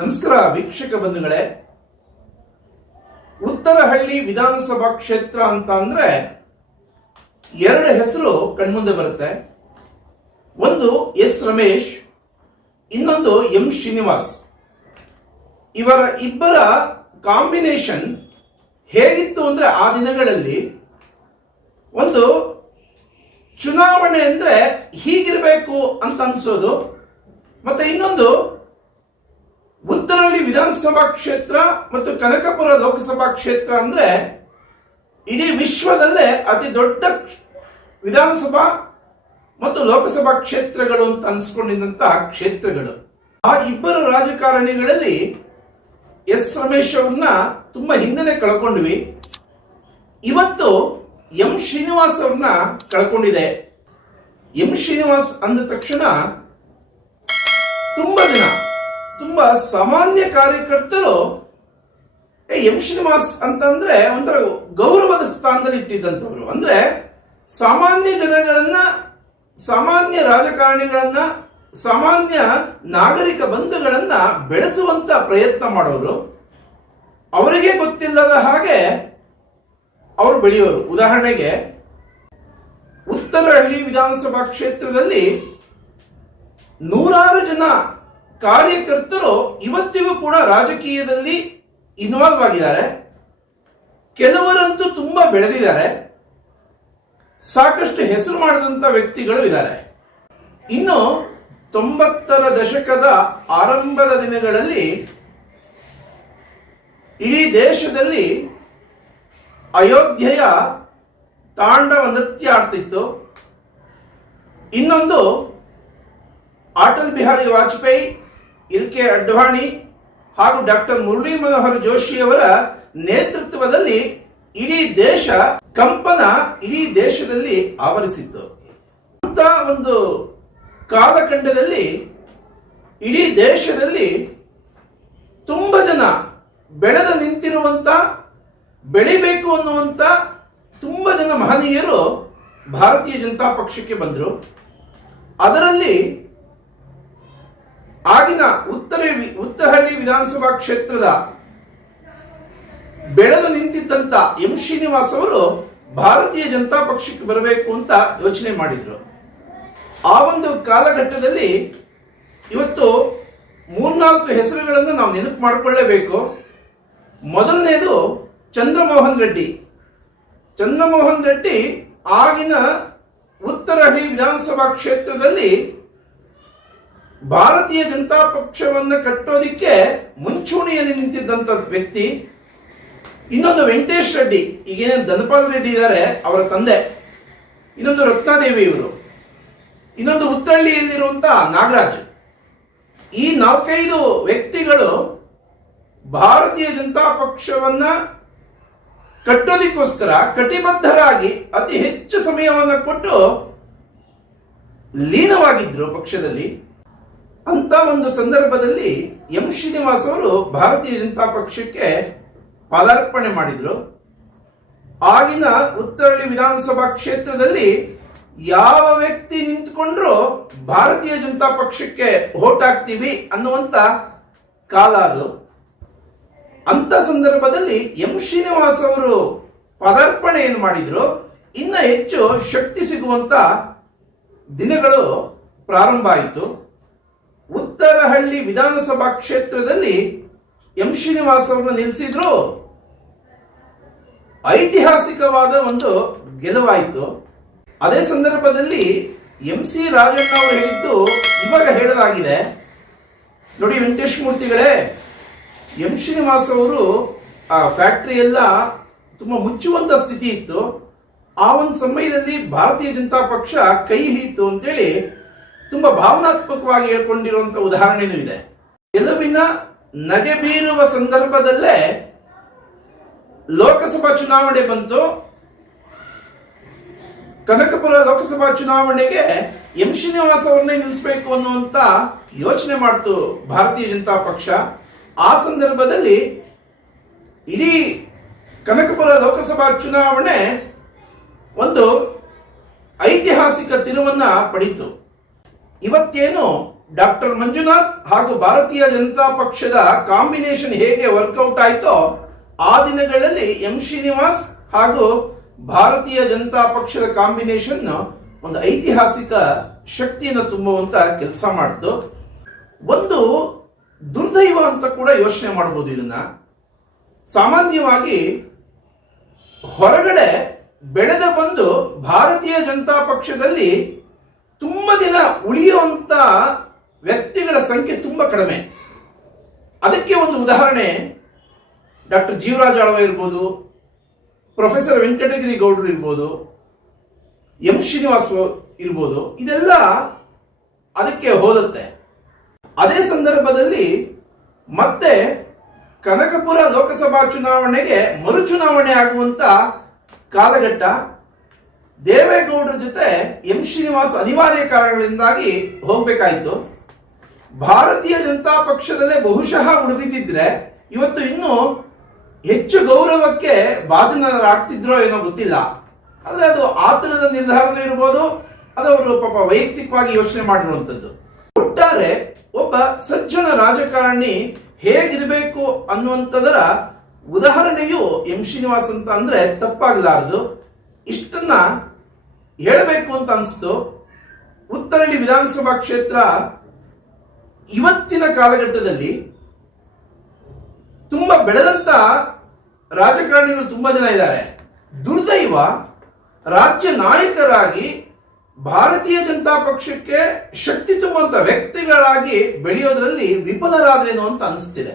ನಮಸ್ಕಾರ ವೀಕ್ಷಕ ಬಂಧುಗಳೇ. ಉತ್ತರಹಳ್ಳಿ ವಿಧಾನಸಭಾ ಕ್ಷೇತ್ರ ಅಂತ ಅಂದ್ರೆ ಎರಡು ಹೆಸರು ಕಣ್ಮುಂದೆ ಬರುತ್ತೆ. ಒಂದು ಎಸ್ ರಮೇಶ್, ಇನ್ನೊಂದು ಎಂ ಶ್ರೀನಿವಾಸ್. ಇವರ ಇಬ್ಬರ ಕಾಂಬಿನೇಷನ್ ಹೇಗಿತ್ತು ಅಂದ್ರೆ ಆ ದಿನಗಳಲ್ಲಿ ಒಂದು ಚುನಾವಣೆ ಅಂದ್ರೆ ಹೀಗಿರಬೇಕು ಅಂತ ಅನ್ಸೋದು. ಮತ್ತೆ ಇನ್ನೊಂದು ಉತ್ತರಹಳ್ಳಿ ವಿಧಾನಸಭಾ ಕ್ಷೇತ್ರ ಮತ್ತು ಕನಕಪುರ ಲೋಕಸಭಾ ಕ್ಷೇತ್ರ ಅಂದ್ರೆ ಇಡೀ ವಿಶ್ವದಲ್ಲೇ ಅತಿ ದೊಡ್ಡ ವಿಧಾನಸಭಾ ಮತ್ತು ಲೋಕಸಭಾ ಕ್ಷೇತ್ರಗಳು ಅಂತ ಅನ್ಸ್ಕೊಂಡಿದ್ದಂತಹ ಕ್ಷೇತ್ರಗಳು. ಆ ಇಬ್ಬರು ರಾಜಕಾರಣಿಗಳಲ್ಲಿ ಎಸ್ ರಮೇಶ್ ಅವ್ರನ್ನ ತುಂಬಾ ಹಿಂದೆನೆ ಕಳ್ಕೊಂಡ್ವಿ. ಇವತ್ತು ಎಂ ಶ್ರೀನಿವಾಸ್ ಅವ್ರನ್ನ ಕಳ್ಕೊಂಡಿದೆ. ಎಂ ಶ್ರೀನಿವಾಸ್ ಅಂದ ತಕ್ಷಣ ತುಂಬಾ ಸಾಮಾನ್ಯ ಕಾರ್ಯಕರ್ತರು ಎಂ ಶ್ರೀನಿವಾಸ್ ಅಂತಂದ್ರೆ ಒಂಥರ ಗೌರವದ ಸ್ಥಾನದಲ್ಲಿ ಇಟ್ಟಿದ್ದಂಥವ್ರು. ಅಂದ್ರೆ ಸಾಮಾನ್ಯ ಜನಗಳನ್ನ, ಸಾಮಾನ್ಯ ರಾಜಕಾರಣಿಗಳನ್ನ, ಸಾಮಾನ್ಯ ನಾಗರಿಕ ಬಂಧುಗಳನ್ನ ಬೆಳೆಸುವಂತ ಪ್ರಯತ್ನ ಮಾಡೋರು. ಅವರಿಗೆ ಗೊತ್ತಿಲ್ಲದ ಹಾಗೆ ಅವರು ಬೆಳೆಯೋರು. ಉದಾಹರಣೆಗೆ ಉತ್ತರಹಳ್ಳಿ ವಿಧಾನಸಭಾ ಕ್ಷೇತ್ರದಲ್ಲಿ ನೂರಾರು ಜನ ಕಾರ್ಯಕರ್ತರು ಇವತ್ತಿಗೂ ಕೂಡ ರಾಜಕೀಯದಲ್ಲಿ ಇನ್ವಾಲ್ವ್ ಆಗಿದ್ದಾರೆ. ಕೆಲವರಂತೂ ತುಂಬಾ ಬೆಳೆದಿದ್ದಾರೆ, ಸಾಕಷ್ಟು ಹೆಸರು ಮಾಡಿದಂತ ವ್ಯಕ್ತಿಗಳು ಇದ್ದಾರೆ. ಇನ್ನು 90ರ ದಶಕದ ಆರಂಭದ ದಿನಗಳಲ್ಲಿ ಇಡೀ ದೇಶದಲ್ಲಿ ಅಯೋಧ್ಯೆಯ ತಾಂಡವ ನೃತ್ಯ ಆಡ್ತಿತ್ತು. ಇನ್ನೊಂದು ಅಟಲ್ ಬಿಹಾರಿ ವಾಜಪೇಯಿ, ಎಲ್.ಕೆ. ಅಡ್ವಾಣಿ ಹಾಗೂ ಡಾಕ್ಟರ್ ಮುರಳಿ ಮನೋಹರ್ ಜೋಶಿ ಅವರ ನೇತೃತ್ವದಲ್ಲಿ ಇಡೀ ದೇಶ ಕಂಪನ ಇಡೀ ದೇಶದಲ್ಲಿ ಆವರಿಸಿತ್ತು. ಅಂತ ಒಂದು ಕಾಲಖಂಡದಲ್ಲಿ ಇಡೀ ದೇಶದಲ್ಲಿ ತುಂಬಾ ಜನ ಬೆಳೆದು ನಿಂತಿರುವಂತ, ಬೆಳಿಬೇಕು ಅನ್ನುವಂತ ತುಂಬಾ ಜನ ಮಹನೀಯರು ಭಾರತೀಯ ಜನತಾ ಪಕ್ಷಕ್ಕೆ ಬಂದರು. ಅದರಲ್ಲಿ ಆಗಿನ ಉತ್ತರಹಳ್ಳಿ ವಿಧಾನಸಭಾ ಕ್ಷೇತ್ರದ ಬೆಳೆದು ನಿಂತಿದ್ದಂತ ಎಂ ಶ್ರೀನಿವಾಸ್ ಅವರು ಭಾರತೀಯ ಜನತಾ ಪಕ್ಷಕ್ಕೆ ಬರಬೇಕು ಅಂತ ಯೋಚನೆ ಮಾಡಿದ್ರು. ಆ ಒಂದು ಕಾಲಘಟ್ಟದಲ್ಲಿ ಇವತ್ತು 3-4 ಹೆಸರುಗಳನ್ನು ನಾವು ನೆನಪು ಮಾಡಿಕೊಳ್ಳಲೇಬೇಕು. ಮೊದಲನೇದು ಚಂದ್ರಮೋಹನ್ ರೆಡ್ಡಿ. ಚಂದ್ರಮೋಹನ್ ರೆಡ್ಡಿ ಆಗಿನ ಉತ್ತರಹಳ್ಳಿ ವಿಧಾನಸಭಾ ಕ್ಷೇತ್ರದಲ್ಲಿ ಭಾರತೀಯ ಜನತಾ ಪಕ್ಷವನ್ನು ಕಟ್ಟೋದಿಕ್ಕೆ ಮುಂಚೂಣಿಯಲ್ಲಿ ನಿಂತಿದ್ದಂತ ವ್ಯಕ್ತಿ. ಇನ್ನೊಂದು ವೆಂಕಟೇಶ್ ರೆಡ್ಡಿ, ಈಗೇನು ಧನಪಾಲ್ ರೆಡ್ಡಿ ಇದ್ದಾರೆ ಅವರ ತಂದೆ. ಇನ್ನೊಂದು ರತ್ನಾದೇವಿ ಇವರು. ಇನ್ನೊಂದು ಉತ್ತರಹಳ್ಳಿಯಲ್ಲಿರುವಂತಹ ನಾಗರಾಜ್. ಈ 4-5 ವ್ಯಕ್ತಿಗಳು ಭಾರತೀಯ ಜನತಾ ಪಕ್ಷವನ್ನ ಕಟ್ಟೋದಿಕ್ಕೋಸ್ಕರ ಕಟಿಬದ್ಧರಾಗಿ ಅತಿ ಹೆಚ್ಚು ಸಮಯವನ್ನು ಕೊಟ್ಟು ಲೀನವಾಗಿದ್ರು ಪಕ್ಷದಲ್ಲಿ. ಅಂತ ಒಂದು ಸಂದರ್ಭದಲ್ಲಿ ಎಂ ಶ್ರೀನಿವಾಸ್ ಅವರು ಭಾರತೀಯ ಜನತಾ ಪಕ್ಷಕ್ಕೆ ಪದಾರ್ಪಣೆ ಮಾಡಿದ್ರು. ಆಗಿನ ಉತ್ತರಹಳ್ಳಿ ವಿಧಾನಸಭಾ ಕ್ಷೇತ್ರದಲ್ಲಿ ಯಾವ ವ್ಯಕ್ತಿ ನಿಂತುಕೊಂಡ್ರು ಭಾರತೀಯ ಜನತಾ ಪಕ್ಷಕ್ಕೆ ವೋಟ್ ಹಾಕ್ತೀವಿ ಅನ್ನುವಂತ ಕಾಲ ಅದು. ಅಂತ ಸಂದರ್ಭದಲ್ಲಿ ಎಂ ಶ್ರೀನಿವಾಸ್ ಅವರು ಪದಾರ್ಪಣೆ ಏನು ಮಾಡಿದ್ರು, ಇನ್ನ ಹೆಚ್ಚು ಶಕ್ತಿ ಸಿಗುವಂತ ದಿನಗಳು ಪ್ರಾರಂಭ ಆಯಿತು. ಉತ್ತರಹಳ್ಳಿ ವಿಧಾನಸಭಾ ಕ್ಷೇತ್ರದಲ್ಲಿ ಎಂ ಶ್ರೀನಿವಾಸ್ ಅವರನ್ನು ನಿಲ್ಲಿಸಿದ್ರು. ಐತಿಹಾಸಿಕವಾದ ಒಂದು ಗೆಲುವಾಯಿತು. ಅದೇ ಸಂದರ್ಭದಲ್ಲಿ ಎಂ ಸಿ ರಾಜಣ್ಣ ಅವರು ಹೇಳಿದ್ದು ಇವಾಗ ಹೇಳಲಾಗಿದೆ ನೋಡಿ. ವೆಂಕಟೇಶ್ ಮೂರ್ತಿಗಳೇ, ಎಂ ಶ್ರೀನಿವಾಸ್ ಅವರು ಆ ಫ್ಯಾಕ್ಟರಿ ಎಲ್ಲ ತುಂಬಾ ಮುಚ್ಚುವಂತ ಸ್ಥಿತಿ ಇತ್ತು. ಆ ಒಂದು ಸಮಯದಲ್ಲಿ ಭಾರತೀಯ ಜನತಾ ಪಕ್ಷ ಕೈ ಹಿಡಿಯಿತು ಅಂತೇಳಿ ತುಂಬಾ ಭಾವನಾತ್ಮಕವಾಗಿ ಹೇಳ್ಕೊಂಡಿರುವಂತ ಉದಾಹರಣೆನೂ ಇದೆ. ಗೆಲುವಿನ ನಗೆ ಬೀರುವ ಸಂದರ್ಭದಲ್ಲೇ ಲೋಕಸಭಾ ಚುನಾವಣೆ ಬಂತು. ಕನಕಪುರ ಲೋಕಸಭಾ ಚುನಾವಣೆಗೆ ಎಂ ಶ್ರೀನಿವಾಸ್ ಅವರನ್ನೇ ನಿಲ್ಲಿಸಬೇಕು ಅನ್ನುವಂತ ಯೋಚನೆ ಮಾಡ್ತು ಭಾರತೀಯ ಜನತಾ ಪಕ್ಷ. ಆ ಸಂದರ್ಭದಲ್ಲಿ ಇಡೀ ಕನಕಪುರ ಲೋಕಸಭಾ ಚುನಾವಣೆ ಒಂದು ಐತಿಹಾಸಿಕ ತಿರುವನ್ನ ಪಡೆಯಿತು. ಇವತ್ತೇನು ಡಾಕ್ಟರ್ ಮಂಜುನಾಥ್ ಹಾಗೂ ಭಾರತೀಯ ಜನತಾ ಪಕ್ಷದ ಕಾಂಬಿನೇಷನ್ ಹೇಗೆ ವರ್ಕೌಟ್ ಆಯ್ತೋ ಆ ದಿನಗಳಲ್ಲಿ ಎಂ ಶ್ರೀನಿವಾಸ್ ಹಾಗೂ ಭಾರತೀಯ ಜನತಾ ಪಕ್ಷದ ಕಾಂಬಿನೇಷನ್ ಒಂದು ಐತಿಹಾಸಿಕ ಶಕ್ತಿಯನ್ನು ತುಂಬುವಂತ ಕೆಲಸ ಮಾಡಿತು. ಒಂದು ದುರ್ದೈವ ಅಂತ ಕೂಡ ಯೋಚನೆ ಮಾಡಬಹುದು. ಇದನ್ನ ಸಾಮಾನ್ಯವಾಗಿ ಹೊರಗಡೆ ಬೆಳೆದ ಬಂದು ಭಾರತೀಯ ಜನತಾ ಪಕ್ಷದಲ್ಲಿ ತುಂಬ ದಿನ ಉಳಿಯುವಂತ ವ್ಯಕ್ತಿಗಳ ಸಂಖ್ಯೆ ತುಂಬಾ ಕಡಿಮೆ. ಅದಕ್ಕೆ ಒಂದು ಉದಾಹರಣೆ ಡಾಕ್ಟರ್ ಜೀವರಾಜ್ ಆಳ್ವ ಇರ್ಬೋದು, ಪ್ರೊಫೆಸರ್ ವೆಂಕಟಗಿರಿ ಗೌಡರು ಇರ್ಬೋದು, ಎಂ ಶ್ರೀನಿವಾಸ್ ಇರ್ಬೋದು. ಇದೆಲ್ಲ ಅದಕ್ಕೆ ಹೋಲುತ್ತೆ. ಅದೇ ಸಂದರ್ಭದಲ್ಲಿ ಮತ್ತೆ ಕನಕಪುರ ಲೋಕಸಭಾ ಚುನಾವಣೆಗೆ ಮರುಚುನಾವಣೆ ಆಗುವಂತ ಕಾಲಘಟ್ಟ. ದೇವೇಗೌಡರ ಜೊತೆ ಎಂ ಶ್ರೀನಿವಾಸ್ ಅನಿವಾರ್ಯ ಕಾರಣಗಳಿಂದಾಗಿ ಹೋಗ್ಬೇಕಾಯ್ತು. ಭಾರತೀಯ ಜನತಾ ಪಕ್ಷದಲ್ಲೇ ಬಹುಶಃ ಉಳಿದಿದ್ದರೆ ಇವತ್ತು ಇನ್ನೂ ಹೆಚ್ಚು ಗೌರವಕ್ಕೆ ಭಾಜನರಾಗ್ತಿದ್ರೋ ಏನೋ ಗೊತ್ತಿಲ್ಲ. ಆದ್ರೆ ಅದು ಆತುರದ ನಿರ್ಧಾರನೂ ಇರ್ಬೋದು, ಅದು ಅವರು ಪಾಪ ವೈಯಕ್ತಿಕವಾಗಿ ಯೋಚನೆ ಮಾಡಿರುವಂಥದ್ದು. ಒಟ್ಟಾರೆ ಒಬ್ಬ ಸಜ್ಜನ ರಾಜಕಾರಣಿ ಹೇಗಿರಬೇಕು ಅನ್ನುವಂಥದರ ಉದಾಹರಣೆಯು ಎಂ ಶ್ರೀನಿವಾಸ್ ಅಂತ ಅಂದ್ರೆ ತಪ್ಪಾಗಲಾರದು. ಇಷ್ಟನ್ನ ಹೇಳಬೇಕು ಅಂತ ಅನಿಸ್ತು. ಉತ್ತರಳ್ಳಿ ವಿಧಾನಸಭಾ ಕ್ಷೇತ್ರ ಇವತ್ತಿನ ಕಾಲಘಟ್ಟದಲ್ಲಿ ತುಂಬಾ ಬೆಳೆದಂತ ರಾಜಕಾರಣಿಗಳು ತುಂಬಾ ಜನ ಇದ್ದಾರೆ. ದುರ್ದೈವ ರಾಜ್ಯ ನಾಯಕರಾಗಿ ಭಾರತೀಯ ಜನತಾ ಪಕ್ಷಕ್ಕೆ ಶಕ್ತಿ ತುಂಬುವಂತ ವ್ಯಕ್ತಿಗಳಾಗಿ ಬೆಳೆಯೋದ್ರಲ್ಲಿ ವಿಫಲರಾದ್ರೇನೋ ಅಂತ ಅನಿಸ್ತಿದೆ.